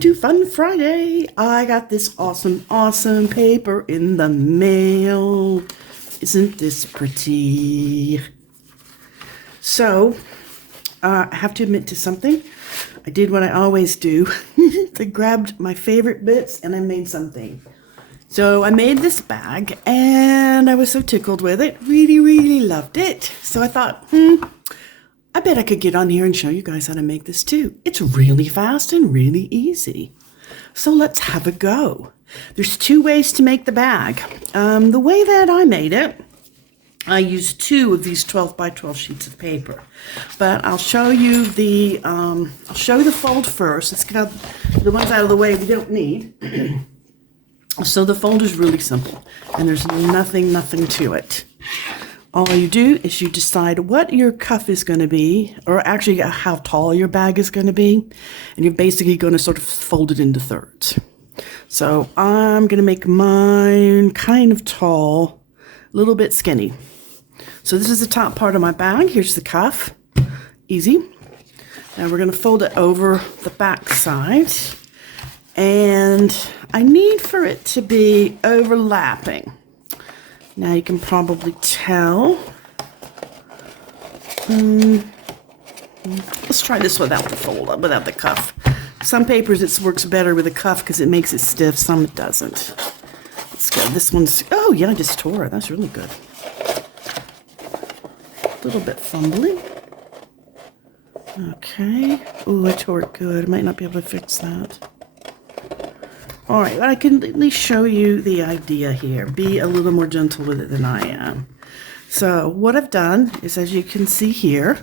to Fun Friday. I got this awesome paper in the mail. Isn't this pretty? So, I have to admit to something. I did what I always do. I grabbed my favorite bits and I made something. So I made this bag and I was so tickled with it. Really loved it. So I thought, I bet I could get on here and show you guys how to make this too. It's really fast and really easy. So let's have a go. There's two ways to make the bag. The way that I made it, I used 2 of these 12 by 12 sheets of paper. But I'll show you the fold first. Let's get out the ones out of the way we don't need. So the fold is really simple and there's nothing to it. All you do is you decide what your cuff is going to be, or actually how tall your bag is going to be, and you're basically going to sort of fold it into thirds. So I'm going to make mine kind of tall, a little bit skinny. So this is the top part of my bag. Here's the cuff. Easy. Now we're going to fold it over the back side, and I need for it to be overlapping. Now you can probably tell. Let's try this without the fold up, without the cuff. Some papers it works better with a cuff because it makes it stiff. Some it doesn't. Let's go. This one's, oh yeah, I just tore it. That's really good. A little bit fumbly. Okay. Oh, I tore it good. I might not be able to fix that. All right, but I can at least show you the idea here. Be a little more gentle with it than I am. So what I've done is, as you can see here,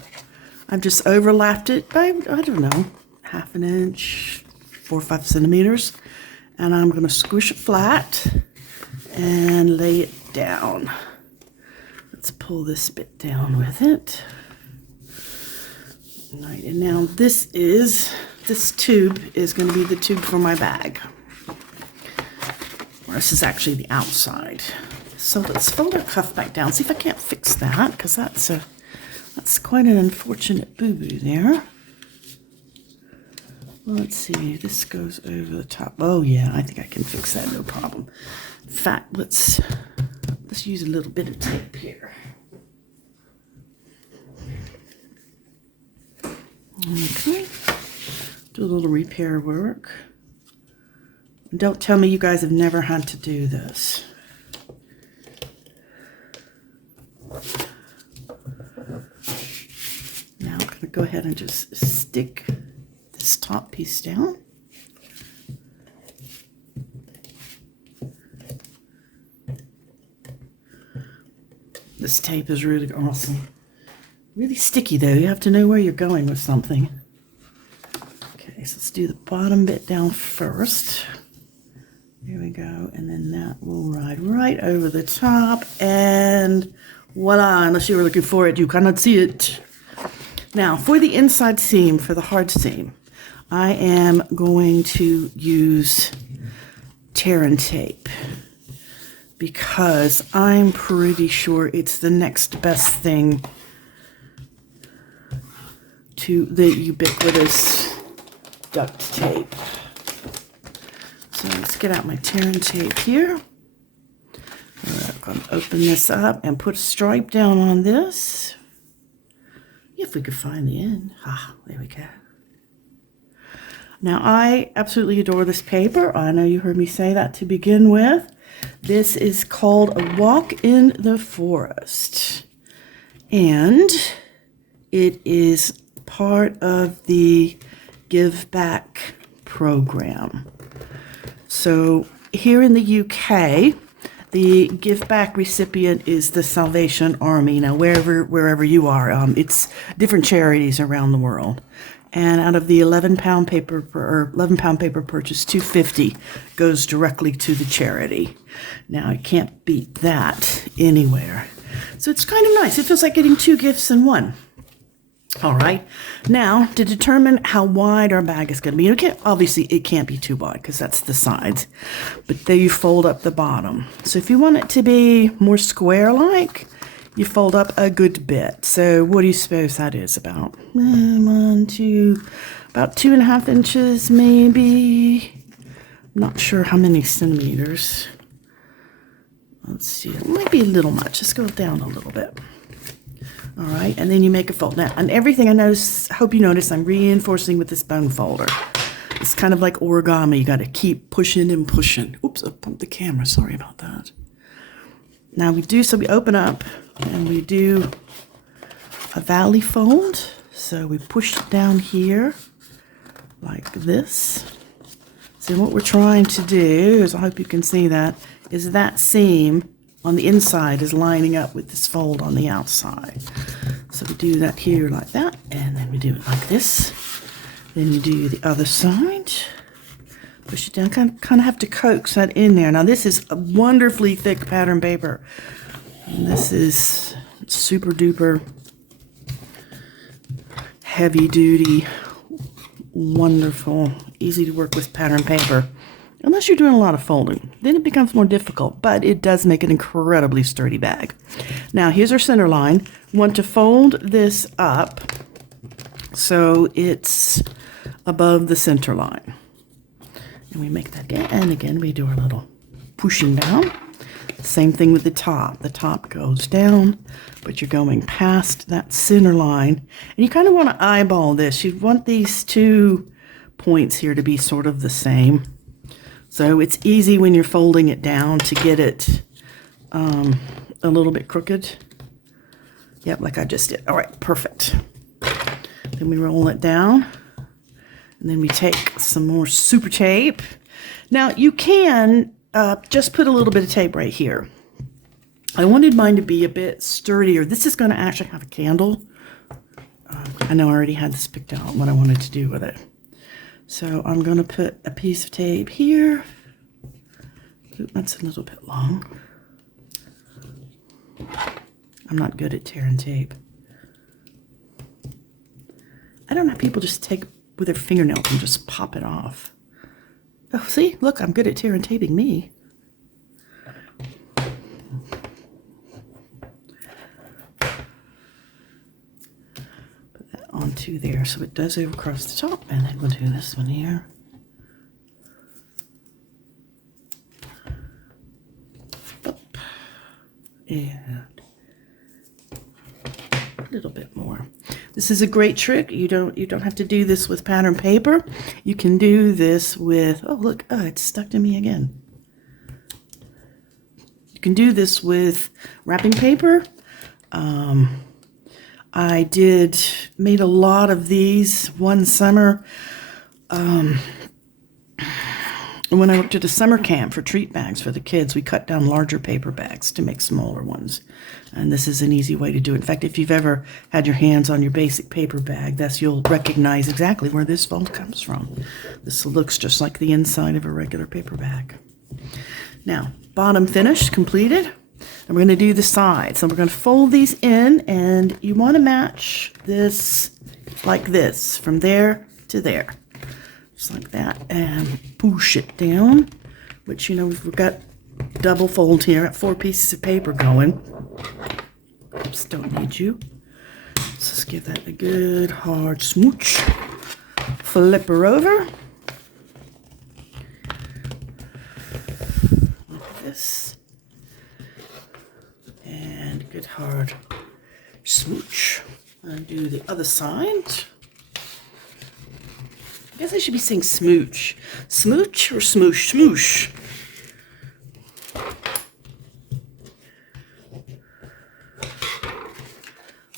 I've just overlapped it by, I don't know, 1/2 inch, 4 or 5 centimeters. And I'm going to squish it flat and lay it down. Let's pull this bit down with it. All right, and now this tube is going to be the tube for my bag. This is actually the outside. So let's fold our cuff back down. See if I can't fix that, because that's quite an unfortunate boo-boo there. Let's see, this goes over the top. Oh yeah, I think I can fix that, no problem. In fact, let's use a little bit of tape here. Okay, do a little repair work. Don't tell me you guys have never had to do this. Now I'm going to go ahead and just stick this top piece down. This tape is really awesome. Really sticky though. You have to know where you're going with something. Okay, so let's do the bottom bit down first. There we go, and then that will ride right over the top, and voila, unless you were looking for it, you cannot see it. Now, for the inside seam, for the hard seam, I am going to use tear and tape, because I'm pretty sure it's the next best thing to the ubiquitous duct tape. So let's get out my tear and tape here. I'm going to open this up and put a stripe down on this. If we could find the end. Ah, there we go. Now, I absolutely adore this paper. I know you heard me say that to begin with. This is called A Walk in the Forest. And it is part of the Give Back program. So here in the UK, the Give Back recipient is the Salvation Army. Now, wherever you are, it's different charities around the world. And out of the 11-pound paper purchase, 250 goes directly to the charity. Now, I can't beat that anywhere. So it's kind of nice. It feels like getting 2 gifts in one. All right, now to determine how wide our bag is going to be, obviously it can't be too wide because that's the sides, but then you fold up the bottom. So if you want it to be more square-like, you fold up a good bit. So what do you suppose that is? About about 2.5 inches, maybe. I'm not sure how many centimeters. Let's see, it might be a little much. Let's go down a little bit. All right, and then you make a fold. Now, on everything I hope you notice, I'm reinforcing with this bone folder. It's kind of like origami. You got to keep pushing and pushing. Oops, I bumped the camera. Sorry about that. Now we open up and we do a valley fold. So we push it down here like this. So what we're trying to do is, I hope you can see that, is that seam on the inside is lining up with this fold on the outside. So we do that here like that, and then we do it like this. Then you do the other side. Push it down, kind of have to coax that in there. Now this is a wonderfully thick pattern paper. And this is super duper heavy duty, wonderful, easy to work with pattern paper. Unless you're doing a lot of folding, then it becomes more difficult, but it does make an incredibly sturdy bag. Now here's our center line. We want to fold this up so it's above the center line. And we make that again, and again we do our little pushing down. Same thing with the top. The top goes down, but you're going past that center line. And you kind of want to eyeball this. You want these 2 points here to be sort of the same. So it's easy when you're folding it down to get it a little bit crooked. Yep, like I just did. All right, perfect. Then we roll it down. And then we take some more super tape. Now you can just put a little bit of tape right here. I wanted mine to be a bit sturdier. This is going to actually have a candle. I know I already had this picked out, what I wanted to do with it. So I'm going to put a piece of tape here. Ooh, that's a little bit long. I'm not good at tearing tape. I don't know how people just take with their fingernails and just pop it off. Oh, see? Look, I'm good at tearing taping me. Put that onto there so it does go across the top, and then we'll do this one here. Up. And a little bit more. This is a great trick. You don't have to do this with pattern paper. You can do this with, oh look, oh, it's stuck to me again. You can do this with wrapping paper. I made a lot of these one summer when I worked at a summer camp for treat bags for the kids. We cut down larger paper bags to make smaller ones. And this is an easy way to do it. In fact, if you've ever had your hands on your basic paper bag, you'll recognize exactly where this fold comes from. This looks just like the inside of a regular paper bag. Now, bottom finished, completed. And we're going to do the sides. So we're going to fold these in, and you want to match this like this, from there to there. Just like that, and push it down, which, we've got double fold here at 4 pieces of paper going. Oops, don't need you. Let's just give that a good hard smooch. Flip her over. Like this. And good hard smooch. And do the other side. I guess I should be saying smooch. Smooch or smoosh? Smoosh.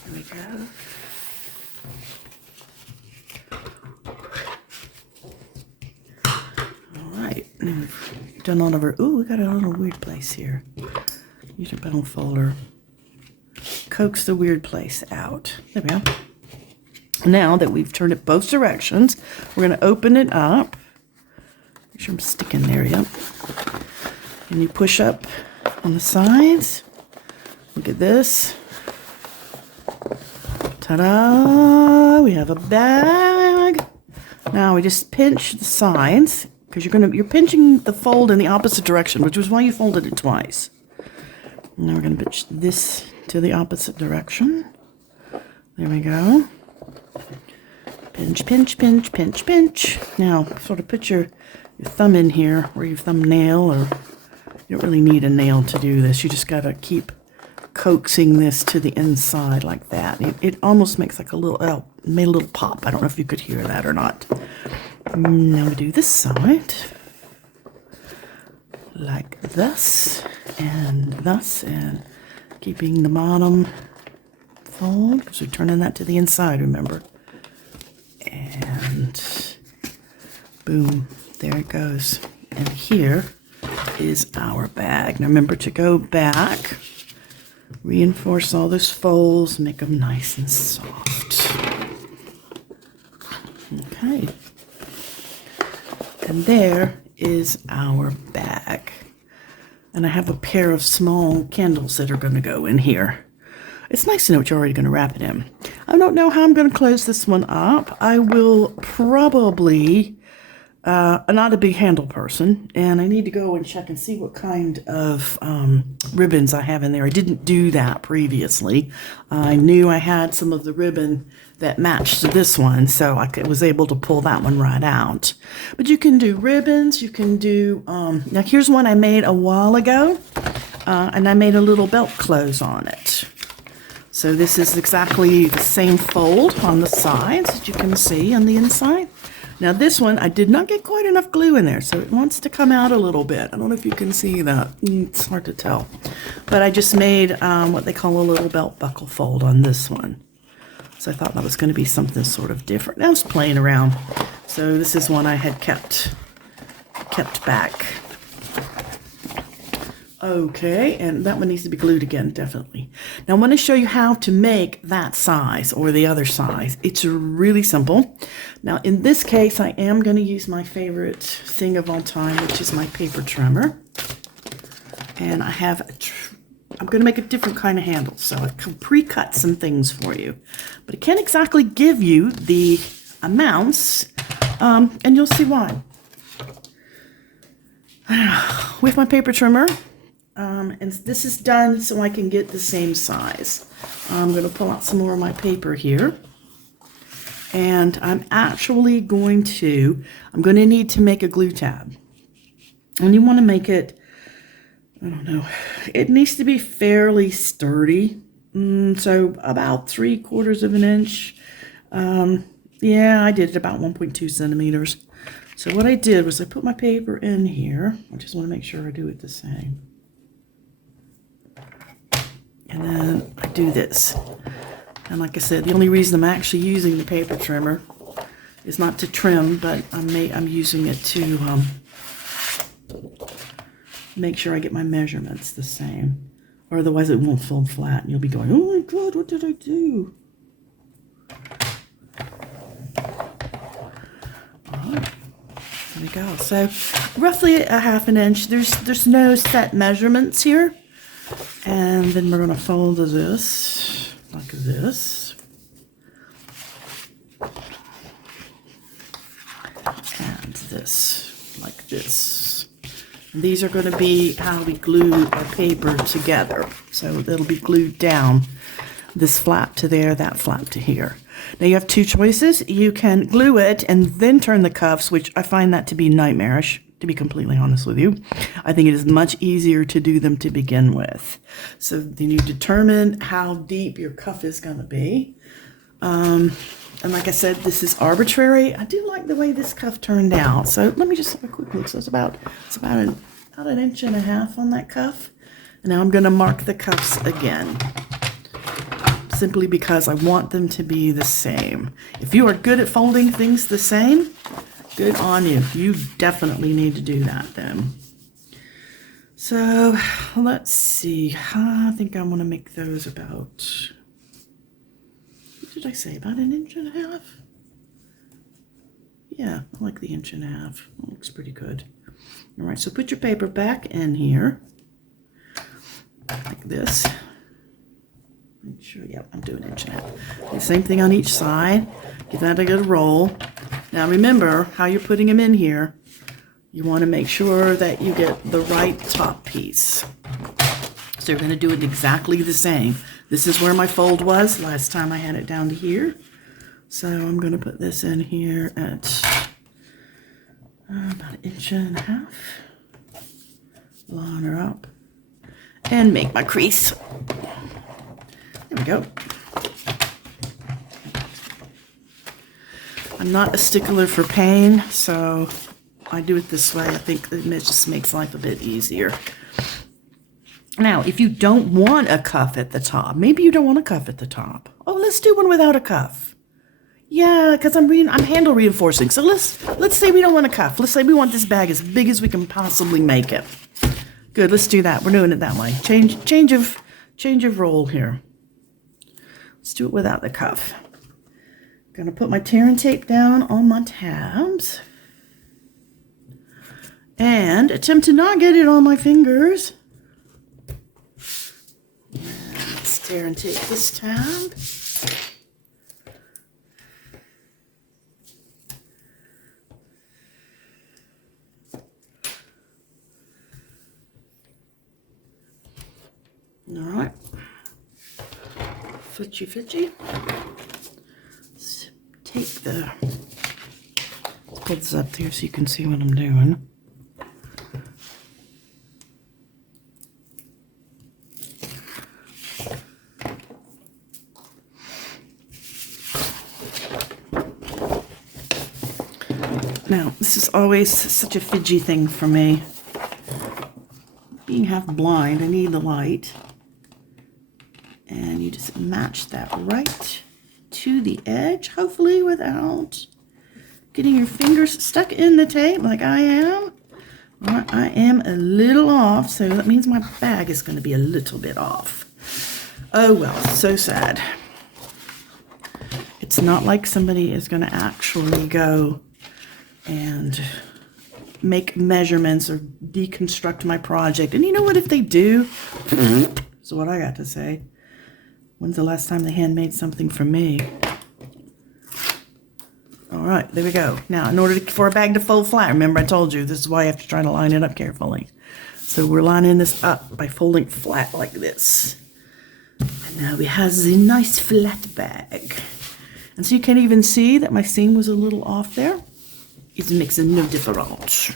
There we go. All right. Now we've done all of our, ooh, we got a little weird place here. Use your bone folder. Coax the weird place out. There we go. Now that we've turned it both directions, we're going to open it up. Make sure I'm sticking there, yep. And you push up on the sides. Look at this. Ta-da! We have a bag. Now we just pinch the sides, because you're pinching the fold in the opposite direction, which is why you folded it twice. Now we're going to pinch this to the opposite direction. There we go. Pinch, pinch, pinch, pinch, pinch. Now, sort of put your thumb in here, or your thumbnail, or you don't really need a nail to do this. You just got to keep coaxing this to the inside like that. It almost makes like a little, oh, made a little pop. I don't know if you could hear that or not. Now we do this side. Like this, and keeping the bottom fold, because we're turning that to the inside, remember? And boom, there it goes. And here is our bag. Now remember to go back, reinforce all those folds, make them nice and soft. Okay. And there is our bag. And I have a pair of small candles that are going to go in here. It's nice to know what you're already going to wrap it in. I don't know how I'm going to close this one up. I will probably, I'm not a big handle person, and I need to go and check and see what kind of ribbons I have in there. I didn't do that previously. I knew I had some of the ribbon that matched this one, so I was able to pull that one right out. But you can do ribbons, you can do, now here's one I made a while ago, and I made a little belt close on it. So this is exactly the same fold on the sides that you can see on the inside. Now this one, I did not get quite enough glue in there, so it wants to come out a little bit. I don't know if you can see that. It's hard to tell. But I just made what they call a little belt buckle fold on this one. So I thought that was going to be something sort of different. I was playing around. So this is one I had kept back. Okay, and that one needs to be glued again, definitely. Now I'm going to show you how to make that size or the other size. It's really simple. Now in this case, I am going to use my favorite thing of all time, which is my paper trimmer. And I have, I'm going to make a different kind of handle. So I can pre-cut some things for you. But it can't exactly give you the amounts, and you'll see why. With my paper trimmer, and this is done so I can get the same size. I'm going to pull out some more of my paper here. And I'm actually going to need to make a glue tab. And you want to make it, I don't know, it needs to be fairly sturdy. So about 3/4 of an inch. Yeah, I did it about 1.2 centimeters. So what I did was I put my paper in here. I just want to make sure I do it the same. And then I do this. And like I said, the only reason I'm actually using the paper trimmer is not to trim, but I'm using it to make sure I get my measurements the same. Or otherwise it won't fold flat and you'll be going, oh my God, what did I do? All right. There we go. So roughly a 1/2 inch. There's no set measurements here. And then we're going to fold this like this. And this like this. And these are going to be how we glue our paper together. So it'll be glued down, this flap to there, that flap to here. Now you have two choices. You can glue it and then turn the cuffs, which I find that to be nightmarish, to be completely honest with you. I think it is much easier to do them to begin with. So then you determine how deep your cuff is going to be. And like I said, this is arbitrary. I do like the way this cuff turned out. So let me just have a quick look. So it's about an 1.5 inches on that cuff. And now I'm going to mark the cuffs again, simply because I want them to be the same. If you are good at folding things the same, good on you. You definitely need to do that then. So let's see. I think I want to make those about, what did I say, about 1.5 inches? Yeah, I like the 1.5 inches. That looks pretty good. All right, so put your paper back in here like this. Make sure, yep, I'm doing 1.5 inches. The same thing on each side. Give that a good roll. Now remember how you're putting them in here. You want to make sure that you get the right top piece. So you're going to do it exactly the same. This is where my fold was last time I had it down to here. So I'm going to put this in here at about 1.5 inches. Line her up and make my crease. There we go. I'm not a stickler for pain, so I do it this way. I think it just makes life a bit easier. Now, if you don't want a cuff at the top, maybe you don't want a cuff at the top. Oh, let's do one without a cuff. Yeah, because I'm handle reinforcing. So let's say we don't want a cuff. Let's say we want this bag as big as we can possibly make it. Good, let's do that. We're doing it that way. Change of role here. Let's do it without the cuff. Gonna put my tear and tape down on my tabs and attempt to not get it on my fingers. Let's tear and tape this tab. All right, fitchy. Let's take let's put this up there so you can see what I'm doing. Now, this is always such a fidgety thing for me. Being half blind, I need the light. And you just match that right to the edge, hopefully without getting your fingers stuck in the tape like I am. Well, I am a little off, so that means my bag is going to be a little bit off. Oh well, so sad. It's not like somebody is going to actually go and make measurements or deconstruct my project. And you know what, if they do, so what I got to say. When's the last time they handmade something for me? All right, there we go. Now, in order for a bag to fold flat, remember I told you, this is why you have to try to line it up carefully. So we're lining this up by folding it flat like this. And now we have the nice flat bag. And so you can even see that my seam was a little off there. It makes no difference.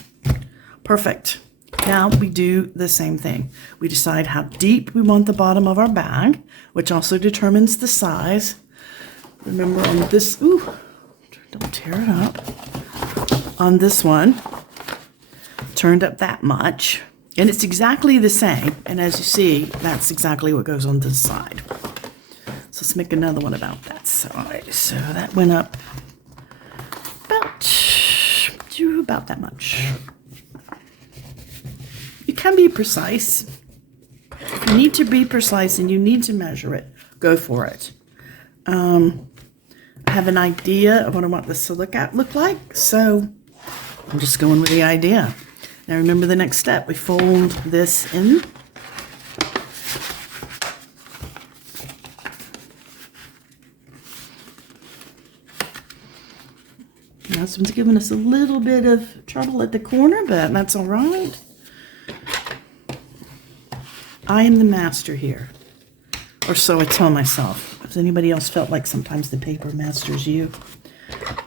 Perfect. Now we do the same thing. We decide how deep we want the bottom of our bag, which also determines the size. Remember on this, don't tear it up. On this one, turned up that much, and it's exactly the same. And as you see, that's exactly what goes on this side. So let's make another one about that side. So that went up about that much. You can be precise. If you need to be precise and you need to measure it, go for it. I have an idea of what I want this to look like, so I'm just going with the idea. Now remember the next step. We fold this in. Now this one's giving us a little bit of trouble at the corner, but that's all right. I am the master here, or so I tell myself. Has anybody else felt like sometimes the paper masters you?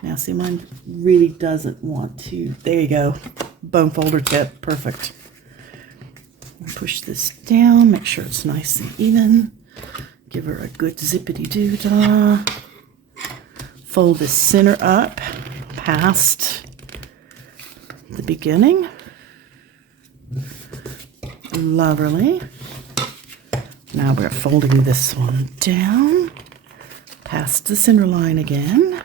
Now see, mine really doesn't want to. There you go. Bone folder tip. Perfect. Push this down. Make sure it's nice and even. Give her a good zippity-doo-dah. Fold the center up past the beginning. Lovely. Now we're folding this one down past the center line again.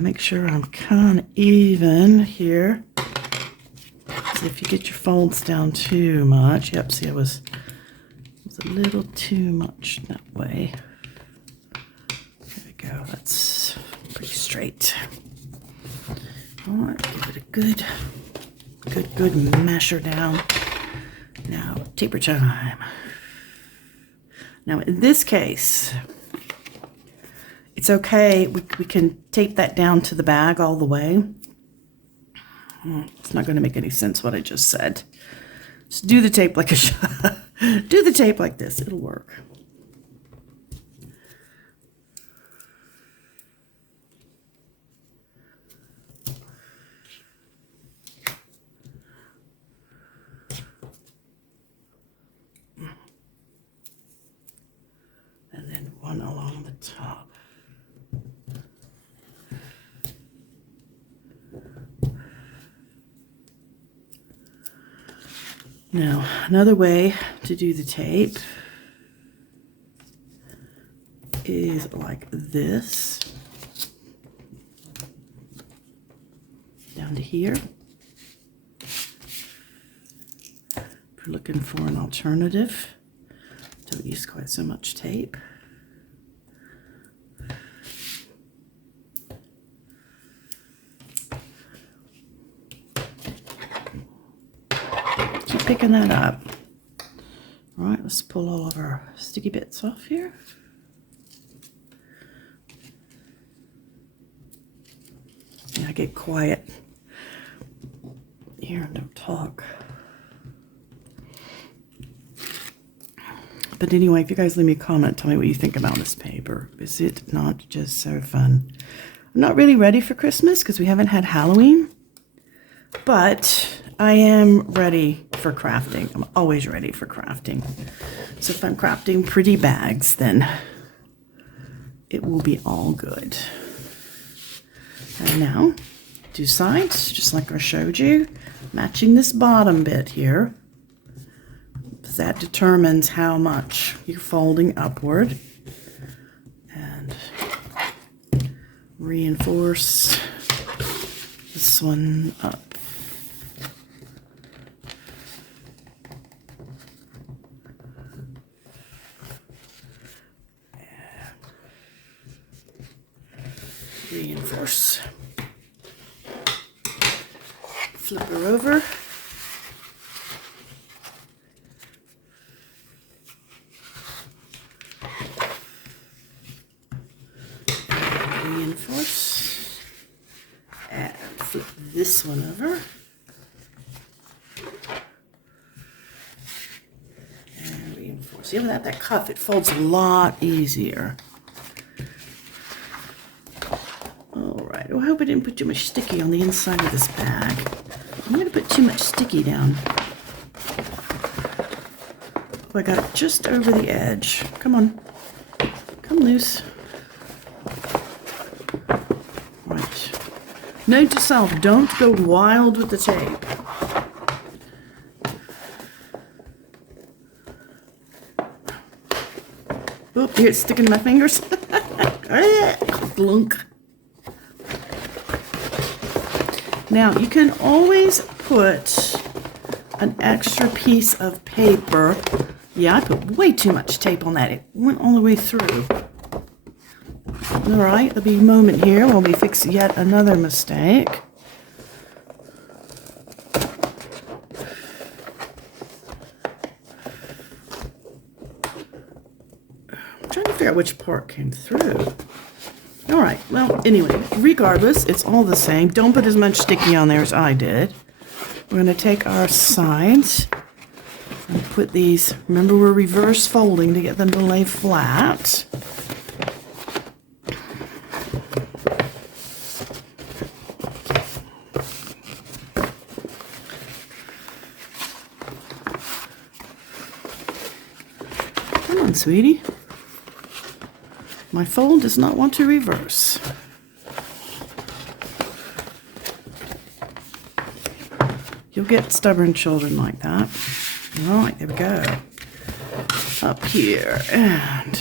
Make sure I'm kind of even here. So if you get your folds down too much, yep, see it was a little too much that way. There we go, that's pretty straight. All right, give it a good masher down. Now, taper time. Now, in this case, it's okay. We can tape that down to the bag all the way. It's not going to make any sense what I just said. Just do the tape like do the tape like this. It'll work. one along the top. Now, another way to do the tape is like this, down to here. If you're looking for an alternative, don't use quite so much tape. Keep picking that up. All right, let's pull all of our sticky bits off here. Yeah, I get quiet here and don't talk. But anyway, if you guys leave me a comment, tell me what you think about this paper. Is it not just so fun? I'm not really ready for Christmas because we haven't had Halloween, but I am ready for crafting. I'm always ready for crafting. So if I'm crafting pretty bags, then it will be all good. And now, do sides, just like I showed you, matching this bottom bit here. That determines how much you're folding upward. And reinforce this one up. Reinforce. Flip her over. Reinforce. And flip this one over. And reinforce. See, without that cuff, it folds a lot easier. Alright, well, I hope I didn't put too much sticky on the inside of this bag. I'm going to put too much sticky down. Oh, I got it just over the edge. Come on. Come loose. Right. Note to self, don't go wild with the tape. Oop, here it's sticking to my fingers. Glunk. Now, you can always put an extra piece of paper. Yeah, I put way too much tape on that. It went all the way through. All right, there'll be a moment here while we fix yet another mistake. I'm trying to figure out which part came through. All right, well, anyway, regardless, it's all the same. Don't put as much sticky on there as I did. We're going to take our sides and put these, remember we're reverse folding to get them to lay flat. Come on, sweetie. My fold does not want to reverse. You'll get stubborn children like that. All right, there we go. Up here and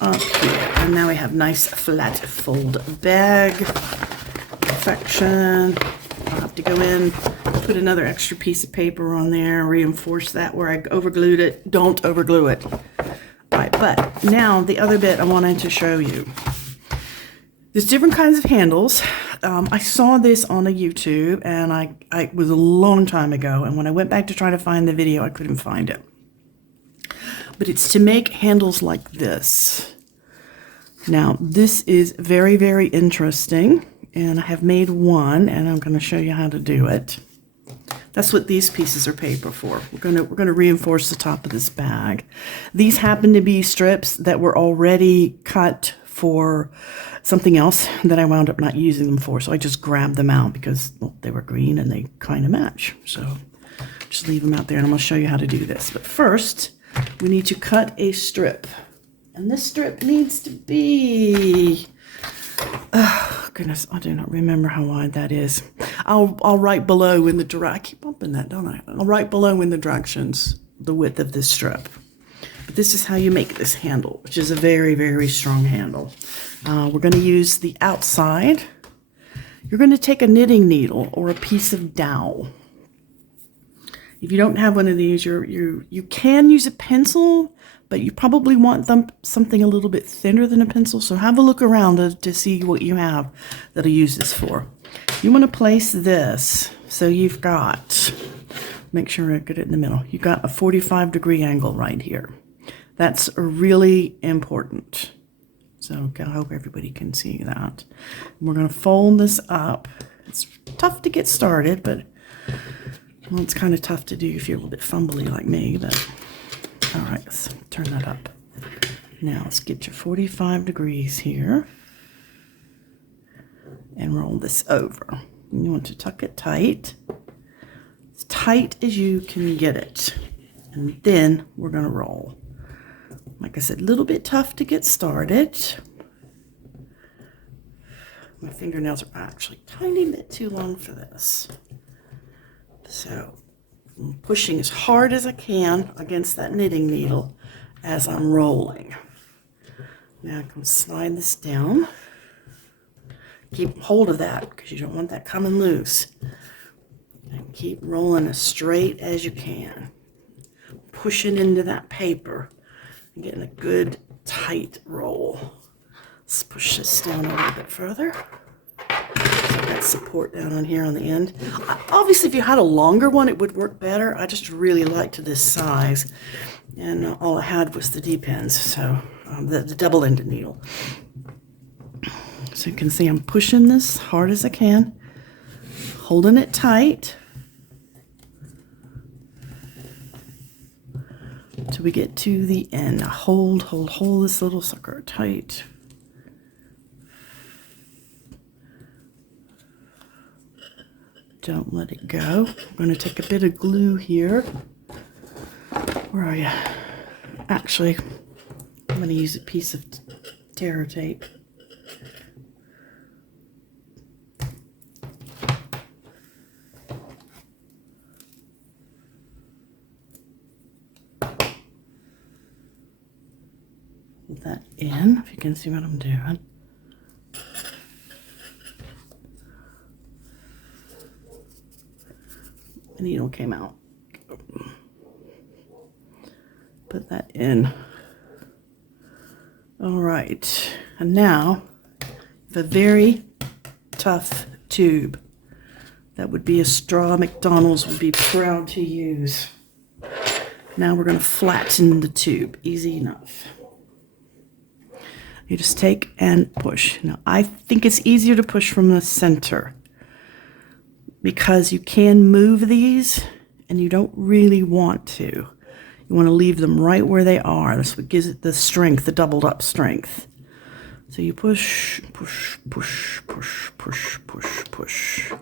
up here. And now we have nice flat fold bag. Perfection. I'll have to go in, put another extra piece of paper on there, reinforce that where I overglued it. Don't overglue it. Right, but now the other bit I wanted to show you. There's different kinds of handles. I saw this on a YouTube, and it was a long time ago, and when I went back to try to find the video, I couldn't find it. But it's to make handles like this. Now, this is very, very interesting, and I have made one, and I'm going to show you how to do it. That's what these pieces are paper for. We're going to reinforce the top of this bag. These happen to be strips that were already cut for something else that I wound up not using them for. So I just grabbed them out because, well, they were green and they kind of match. So just leave them out there, and I'm going to show you how to do this. But first, we need to cut a strip And this strip needs to be, oh goodness, I do not remember how wide that is. I'll write below in the I keep bumping that, don't I? I'll write below in the directions the width of this strip. But this is how you make this handle, which is a very, very strong handle. We're going to use the outside. You're going to take a knitting needle or a piece of dowel. If you don't have one of these, you can use a pencil, but you probably want something a little bit thinner than a pencil. So have a look around to see what you have that'll use this for. You want to place this so you've got, make sure I get it in the middle. You've got a 45-degree angle right here. That's really important. So I hope everybody can see that. We're going to fold this up. It's tough to get started, but well, it's kind of tough to do if you're a little bit fumbly like me. But all right, let's turn that up. Now let's get your 45 degrees here and roll this over. And you want to tuck it tight, as tight as you can get it. And then we're going to roll. Like I said, a little bit tough to get started. My fingernails are actually a tiny bit too long for this. So I'm pushing as hard as I can against that knitting needle as I'm rolling. Now I'm going to slide this down. Keep hold of that because you don't want that coming loose. And keep rolling as straight as you can. Pushing into that paper. Getting a good tight roll. Let's push this down a little bit further. So I've got support down on here on the end. Obviously, if you had a longer one, it would work better. I just really liked this size. And all I had was the D-pins, so the double-ended needle. So you can see I'm pushing this hard as I can, holding it tight. Till we get to the end. Now hold this little sucker tight. Don't let it go. I'm going to take a bit of glue here. Where are you? Actually, I'm going to use a piece of Terror tape. That in, if you can see what I'm doing. The needle came out. Put that in. All right, and now the very tough tube that would be a straw McDonald's would be proud to use. Now we're going to flatten the tube. Easy enough. You just take and push. Now, I think it's easier to push from the center because you can move these and you don't really want to. You want to leave them right where they are. That's what gives it the strength, the doubled up strength. So you push, push, push, push, push, push, push.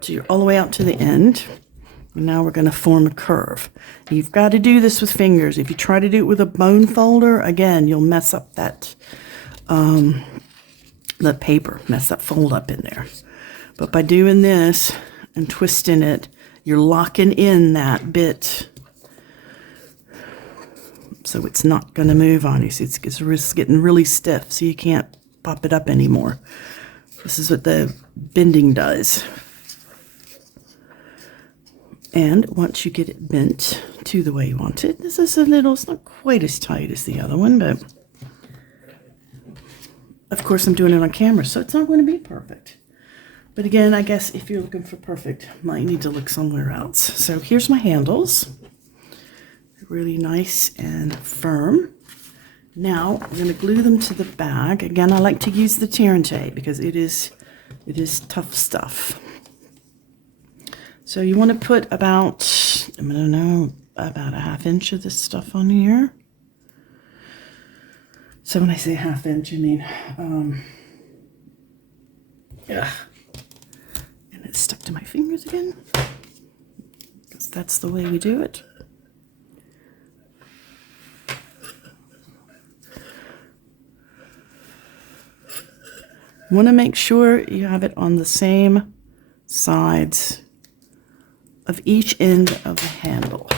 So you're all the way out to the end. And now we're going to form a curve. You've got to do this with fingers. If you try to do it with a bone folder, again, you'll mess up that the paper, mess that fold up in there. But by doing this and twisting it, you're locking in that bit so it's not going to move on you. See, it's getting really stiff, so you can't pop it up anymore. This is what the bending does. And once you get it bent to the way you want it, this is it's not quite as tight as the other one, but of course I'm doing it on camera, so it's not going to be perfect. But again, I guess if you're looking for perfect, you might need to look somewhere else. So here's my handles. Really nice and firm. Now I'm going to glue them to the bag. Again, I like to use the Terran tape because it is tough stuff. So you want to put about, I don't know, about a ½ inch of this stuff on here. So when I say ½ inch, I mean, yeah. And it's stuck to my fingers again, because that's the way we do it. You want to make sure you have it on the same sides of each end of the handle.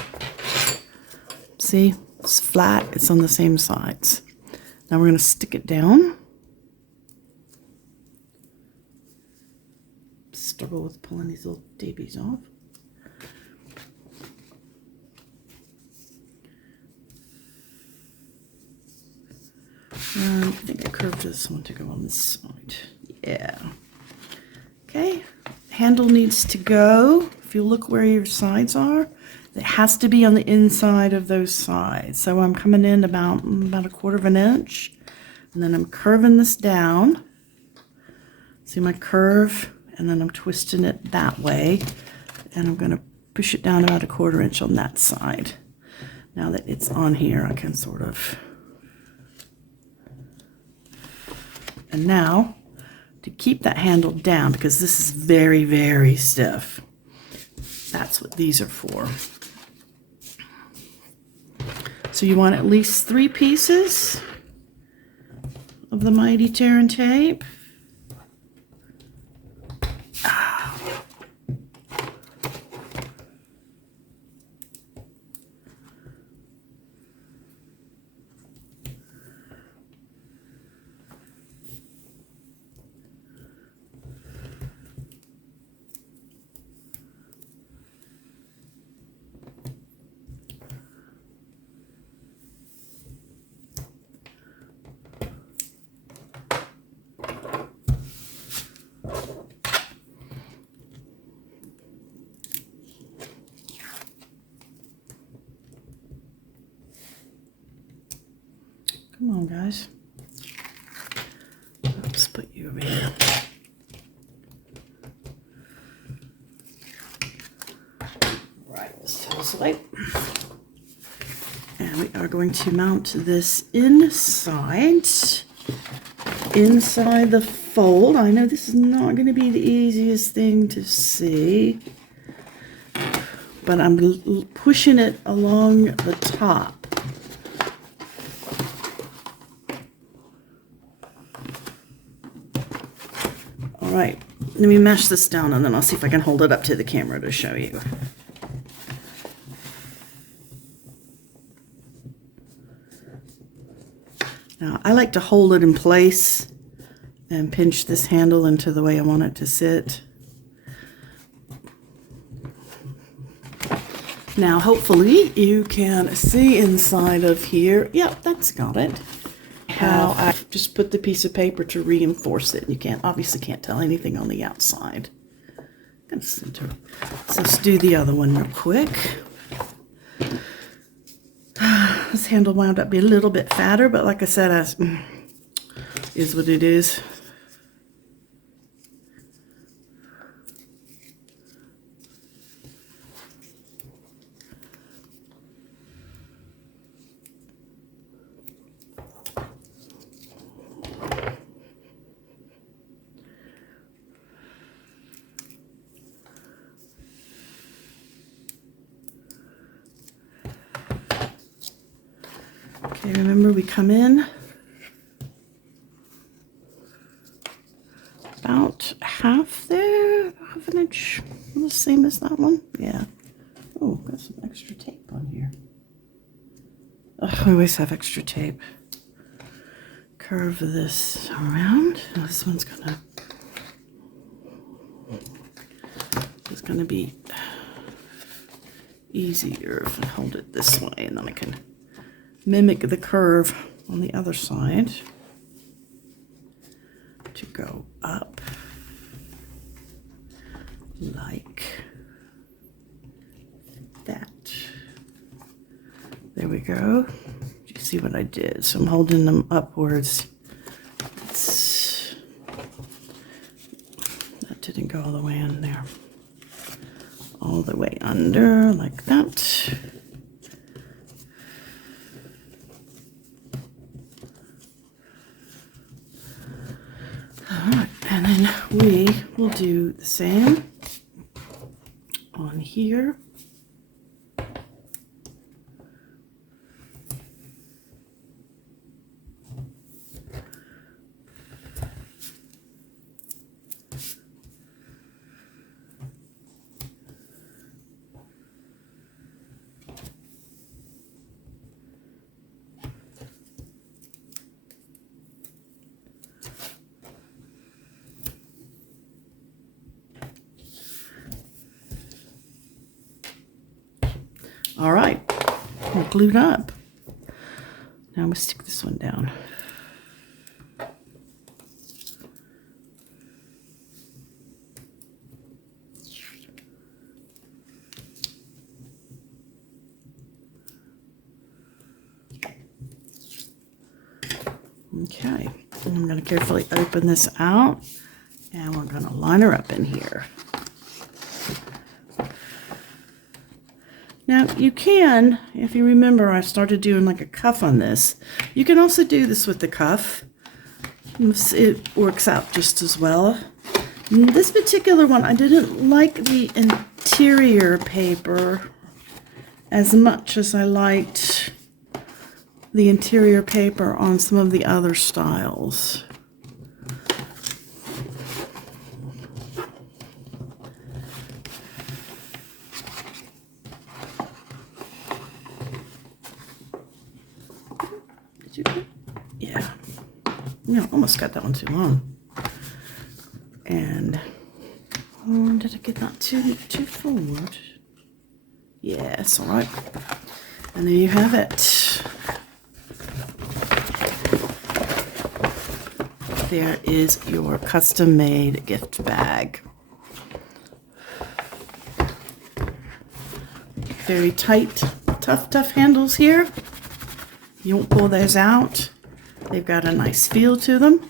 See, it's flat, it's on the same sides. Now we're going to stick it down. Struggle with pulling these little dabies off. I think I curved this one to go on this side. Yeah. Okay. Handle needs to go. If you look where your sides are, it has to be on the inside of those sides. So I'm coming in about 1/4 of an inch, and then I'm curving this down. See my curve, and then I'm twisting it that way, and I'm going to push it down about 1/4 inch on that side. Now that it's on here, I can sort of. And now, to keep that handle down, because this is very, very stiff, that's what these are for. So you want at least 3 pieces of the Mighty Tear and Tape. Come on, guys. Let's put you over here. Right, this light. And we are going to mount this inside the fold. I know this is not going to be the easiest thing to see, but I'm pushing it along the top. All right, let me mash this down and then I'll see if I can hold it up to the camera to show you. Now, I like to hold it in place and pinch this handle into the way I want it to sit. Now, hopefully you can see inside of here. Yep, that's got it. How I just put the piece of paper to reinforce it. You obviously can't tell anything on the outside. So let's do the other one real quick. This handle wound up being a little bit fatter, but like I said, is what it is. Okay, remember we come in about half there, half an inch, the same as that one. Yeah. Oh, got some extra tape on here. Oh, I always have extra tape. Curve this around. Now this one's gonna be easier if I hold it this way, and then I can mimic the curve on the other side to go up like that. There we go. You see what I did? So I'm holding them upwards. That didn't go all the way in there. All the way under like that. Alright, and then we will do the same on here. All right, we're glued up. Now I'm gonna stick this one down. Okay, and I'm going to carefully open this out, and we're going to line her up in here. Now, you can, if you remember, I started doing like a cuff on this. You can also do this with the cuff. It works out just as well. This particular one, I didn't like the interior paper as much as I liked the interior paper on some of the other styles. Yeah. No, almost got that one too long. And did I get that too forward? Yes, all right. And there you have it. There is your custom-made gift bag. Very tight, tough handles here. You won't pull those out. They've got a nice feel to them.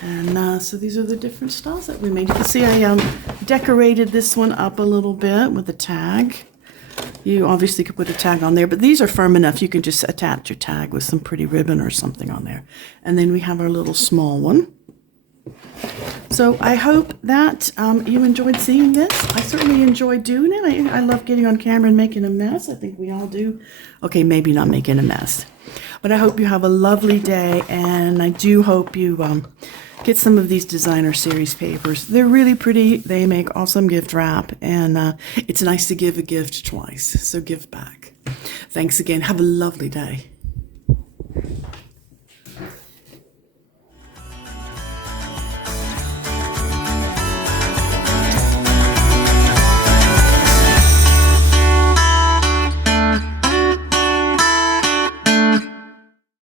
And so these are the different styles that we made. You can see I decorated this one up a little bit with a tag. You obviously could put a tag on there, but these are firm enough. You can just attach your tag with some pretty ribbon or something on there. And then we have our little small one. So I hope that you enjoyed seeing this. I certainly enjoyed doing it. I love getting on camera and making a mess. I think we all do. Okay, maybe not making a mess. But I hope you have a lovely day, and I do hope you get some of these designer series papers. They're really pretty. They make awesome gift wrap, and it's nice to give a gift twice. So give back. Thanks again. Have a lovely day.